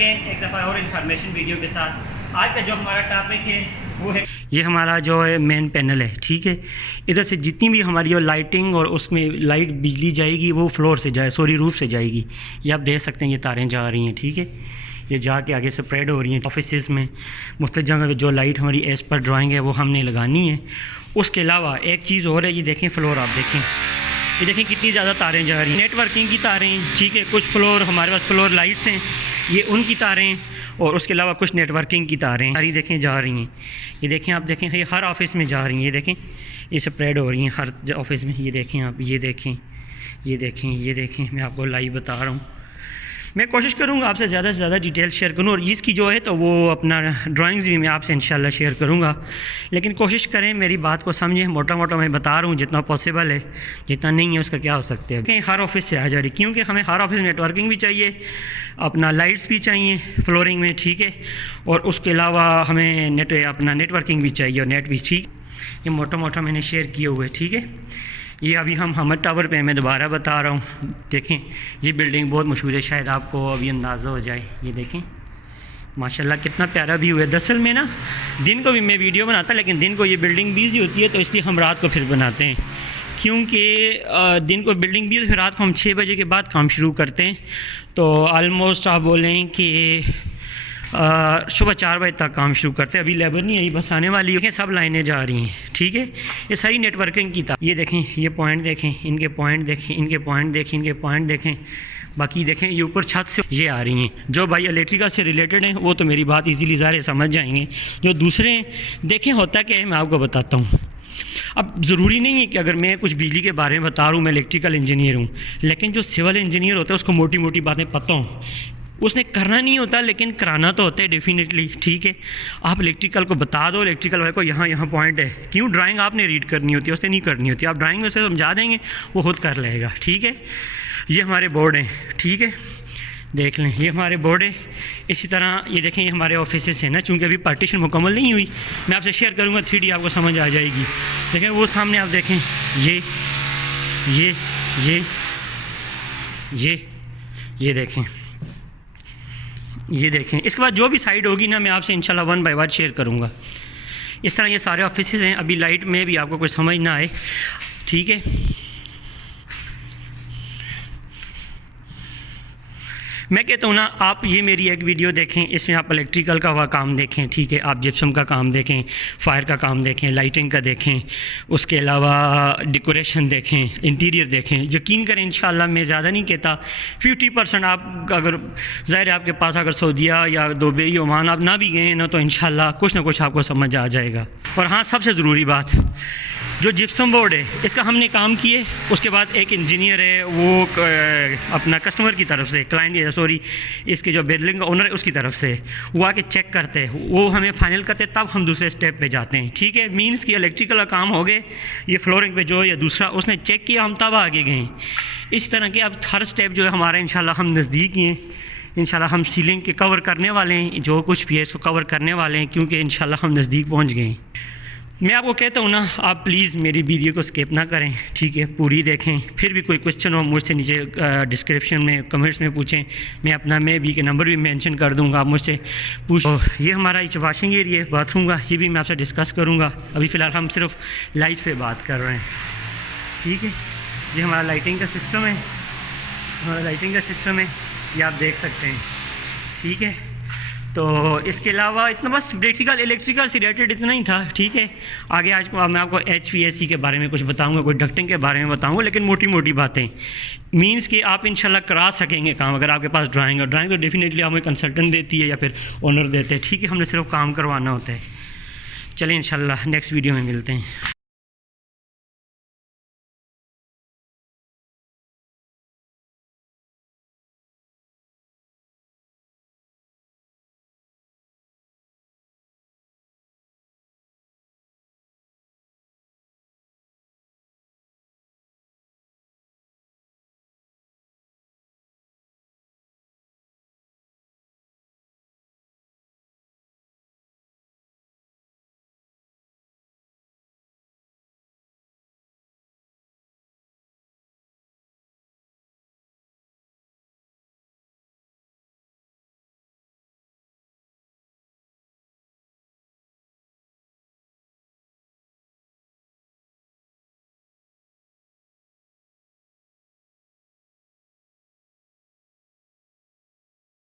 एक दफ़ा और इन्फॉर्मेशन वीडियो के साथ। आज का जो हमारा टॉपिक है वो है, ये हमारा जो है मेन पैनल है, ठीक है। इधर से जितनी भी हमारी जो लाइटिंग और उसमें लाइट बिजली जाएगी वो फ्लोर से रूफ से जाएगी। ये आप देख सकते हैं, ये तारें जा रही हैं, ठीक है। ये जाके आगे स्प्रेड हो रही हैं ऑफिस में, मुख्तलिफ जगह पे जो लाइट हमारी एज पर ड्राइंग है वो हमने लगानी है। उसके अलावा एक चीज़ और है, ये देखें फ्लोर, आप देखें, ये देखें कितनी ज़्यादा तारें जा रही हैं, नेटवर्किंग की तारें, ठीक है। कुछ फ्लोर हमारे पास फ्लोर लाइट्स हैं, ये उनकी तारें, और उसके अलावा कुछ नेटवर्किंग की तारें सारी देखें जा रही हैं। ये देखें, आप देखें, ये हर ऑफिस में जा रही हैं, ये देखें, ये स्प्रेड हो रही हैं हर ऑफिस में। ये देखें आप, ये देखें, ये देखें, ये देखें, मैं आपको लाइव बता रहा हूँ। मैं कोशिश करूँगा आपसे ज़्यादा से ज़्यादा डिटेल शेयर करूँ, और इसकी जो है तो वो अपना ड्राइंग्स भी मैं आपसे इंशाल्लाह शेयर करूँगा। लेकिन कोशिश करें मेरी बात को समझें, मोटा मोटा मैं बता रहा हूँ, जितना पॉसिबल है, जितना नहीं है उसका क्या हो सकता है। हर ऑफिस से आ जा रही, क्योंकि हमें हर ऑफिस में नेटवर्किंग भी चाहिए, अपना लाइट्स भी चाहिए फ्लोरिंग में, ठीक है। और उसके अलावा हमें अपना नेटवर्किंग भी चाहिए और नेट भी, ठीक। ये मोटा मोटा मैंने शेयर किए हुए, ठीक है। ये अभी हम हमद टावर पे, मैं दोबारा बता रहा हूँ, देखें ये बिल्डिंग बहुत मशहूर है, शायद आपको अभी अंदाज़ा हो जाए। ये देखें माशाल्लाह कितना प्यारा व्यू है। दरअसल में ना दिन को भी मैं वीडियो बनाता, लेकिन दिन को ये बिल्डिंग बिजी होती है, तो इसलिए हम रात को फिर बनाते हैं, क्योंकि दिन को बिल्डिंग बिजी, फिर रात को हम 6 बजे के बाद काम शुरू करते हैं। तो आलमोस्ट आप बोलें कि सुबह 4 बजे तक काम शुरू करते हैं। अभी लेबर नहीं आई, बस आने वाली है, सब लाइनें जा रही हैं, ठीक है। ये सारी नेटवर्किंग की था। ये देखें, ये पॉइंट देखें, इनके पॉइंट देखें, इनके पॉइंट देखें, इनके पॉइंट देखें, बाकी देखें ये ऊपर छत से ये आ रही हैं। जो भाई इलेक्ट्रिकल से रिलेटेड हैं वो तो मेरी बात इजीली ज़ाहिर समझ जाएंगे। जो दूसरे देखें होता क्या है, मैं आपको बताता हूँ। अब ज़रूरी नहीं है कि अगर मैं कुछ बिजली के बारे में बता रहा हूँ, मैं इलेक्ट्रिकल इंजीनियर हूँ, लेकिन जो सिविल इंजीनियर होता है उसको मोटी मोटी बातें पता हों। उसने करना नहीं होता, लेकिन कराना तो होता है डेफिनेटली, ठीक है। आप इलेक्ट्रिकल को बता दो, इलेक्ट्रिकल वाले को यहाँ यहाँ पॉइंट है, क्यों ड्राइंग आपने रीड करनी होती है, उससे नहीं करनी होती। आप ड्राइंग में से समझा देंगे, वो खुद कर लेगा, ठीक है। ये हमारे बोर्ड हैं, ठीक है, देख लें, ये हमारे बोर्ड है। इसी तरह ये देखें, ये हमारे ऑफिस हैं ना, चूँकि अभी पार्टीशन मुकम्मल नहीं हुई, मैं आपसे शेयर करूँगा, 3D आपको समझ आ जाएगी। देखें वो सामने, आप देखें, ये ये ये ये ये देखें, ये देखें। इसके बाद जो भी साइड होगी ना, मैं आपसे इंशाल्लाह 1 बाय 1 शेयर करूँगा। इस तरह ये सारे ऑफिस हैं। अभी लाइट में भी आपको कुछ समझ ना आए, ठीक है। मैं कहता हूँ ना, आप ये मेरी एक वीडियो देखें, इसमें आप इलेक्ट्रिकल का वह काम देखें, ठीक है। आप जिप्सम का काम देखें, फायर का काम देखें, लाइटिंग का देखें, उसके अलावा डेकोरेशन देखें, इंटीरियर देखें। यकीन करें, इंशाल्लाह मैं ज़्यादा नहीं कहता, 50% आप अगर ज़ाहिर है आपके पास अगर सऊदीया या दुबई ओमान आप ना भी गए ना, तो इंशाल्लाह कुछ ना कुछ आपको समझ आ जाएगा। और हाँ, सबसे ज़रूरी बात, जो जिप्सम बोर्ड है इसका हमने काम किए, उसके बाद एक इंजीनियर है, वो अपना कस्टमर की तरफ से, क्लाइंट सॉरी, इसके जो बिल्डिंग का ओनर है उसकी तरफ से वो आके चेक करते हैं, वो हमें फाइनल करते हैं, तब हम दूसरे स्टेप पे जाते हैं, ठीक है। मींस कि इलेक्ट्रिकल का काम हो गए, ये फ्लोरिंग पे जो या दूसरा उसने चेक किया, हम तब आगे गए। इस तरह के अब हर स्टेप जो है हमारा इंशाल्लाह हम नज़दीक ही हैं। इंशाल्लाह हम सीलिंग के कवर करने वाले हैं, जो कुछ भी है इसको कवर करने वाले हैं, क्योंकि इंशाल्लाह हम नज़दीक पहुँच गए। मैं आपको कहता हूँ ना, आप प्लीज़ मेरी वीडियो को स्किप ना करें, ठीक है, पूरी देखें। फिर भी कोई क्वेश्चन हो मुझसे नीचे डिस्क्रिप्शन में कमेंट्स में पूछें, मैं अपना भी के नंबर भी मेंशन कर दूँगा, आप मुझसे पूछ। ये हमारा वाशिंग एरिया, बाथरूम का, ये भी मैं आपसे डिस्कस करूँगा। अभी फ़िलहाल हम सिर्फ लाइट पे बात कर रहे हैं, ठीक है। ये हमारा लाइटिंग का सिस्टम है, हमारा लाइटिंग का सिस्टम है, ये आप देख सकते हैं, ठीक है। तो इसके अलावा इतना बस इलेक्ट्रिकल से रिलेटेड इतना ही था, ठीक है। आगे आज को मैं आपको HVAC के बारे में कुछ बताऊंगा, कोई डक्टिंग के बारे में बताऊंगा, लेकिन मोटी मोटी बातें, मींस कि आप इंशाल्लाह करा सकेंगे काम, अगर आपके पास ड्राइंग है। ड्राइंग तो डेफिनेटली हमें कंसल्टेंट देती है या फिर ओनर देते हैं, ठीक है। हमने सिर्फ काम करवाना होता है। चलिए इंशाल्लाह नेक्स्ट वीडियो में मिलते हैं।